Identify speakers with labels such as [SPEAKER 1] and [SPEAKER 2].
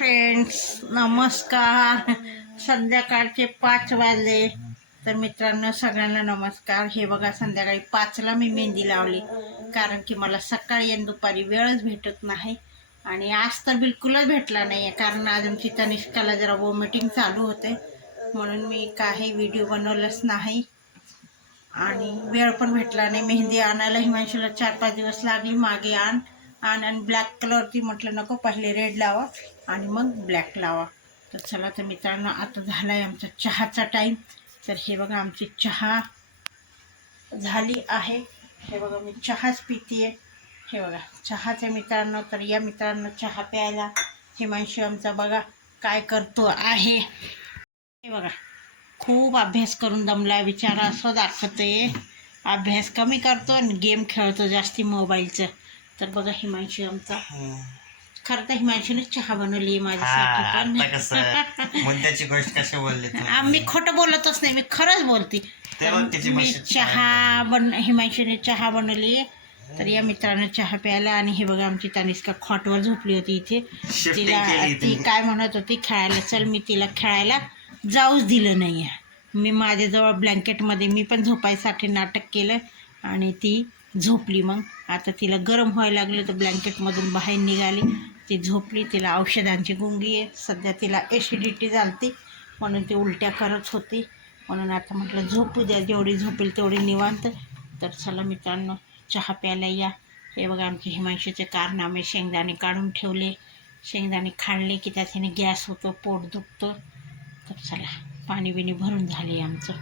[SPEAKER 1] Friends नमस्कार. संध्याकाळचे पाच वाजले. तर मित्रांनो सगळ्यांना नमस्कार. हे बघा संध्याकाळी पाचला मी मेहंदी लावली. कारण की मला सकाळी आणि दुपारी वेळच भेटत नाही. आणि आज तर बिलकुलच भेटला नाही आहे कारण आज आमची तनिष्काला जरा वॉमिटिंग चालू होते. म्हणून मी काही व्हिडिओ बनवलंच नाही. आणि वेळ पण भेटला नाही. मेहंदी आणायला हिमांशूला चार पाच दिवस लागली मागे आण. आणि आणि ब्लॅक कलरची म्हटलं नको पहिले रेड लावा आणि मग ब्लॅक लावा. तर चला तर मित्रांनो आता झाला आहे आमचा चहाचा टाईम तर हे बघा आमची चहा झाली आहे. हे बघा मी चहाच पिते हे बघा चहाचे मित्रांनो तर या मित्रांनो चहा प्यायला हिमांशी आमचा बघा काय करतो आहे. हे बघा खूप अभ्यास करून दमला बिचारा असं दाखवते अभ्यास कमी करतो आणि गेम खेळतो जास्ती मोबाईलचं तर बघा हिमांशू आमचा. खरं तर हिमांशूने चहा बनवली माझ्यासाठी. पण
[SPEAKER 2] मुद्द्याची गोष्ट कशी बोलली?
[SPEAKER 1] आम्ही खोटं बोलतच नाही मी खरंच बोलते. मी चहा बन हिमांशूने चहा बनवली तर या मित्रानं चहा प्यायला आणि हे बघा आमची तनिष्का खॉटवर झोपली होती इथे. तिला ती. काय म्हणत होती खेळायला चल मी तिला खेळायला जाऊच दिलं नाही मी माझ्याजवळ ब्लँकेटमध्ये मी पण झोपायसाठी नाटक केलं. आणि ती झोपली मग. आता तिला गरम व्हायला लागलं तर ब्लँकेटमधून बाहेर निघाली. ती झोपली तिला औषधांची गुंगी आहे. सध्या तिला एसिडिटी झालती. म्हणून ती उलट्या करत होती. म्हणून आता म्हटलं झोपू द्या. जेवढी झोपेल तेवढी निवांत. तर चला मित्रांनो चहा प्यायला या. हे बघा आमचे हिमांशूचे कारनामे शेंगदाणे काढून ठेवले. शेंगदाणे खाल्ले की त्याच्याने गॅस होतो पोट दुखतं. तर चला पाणी बिणी भरून झाले आमचं.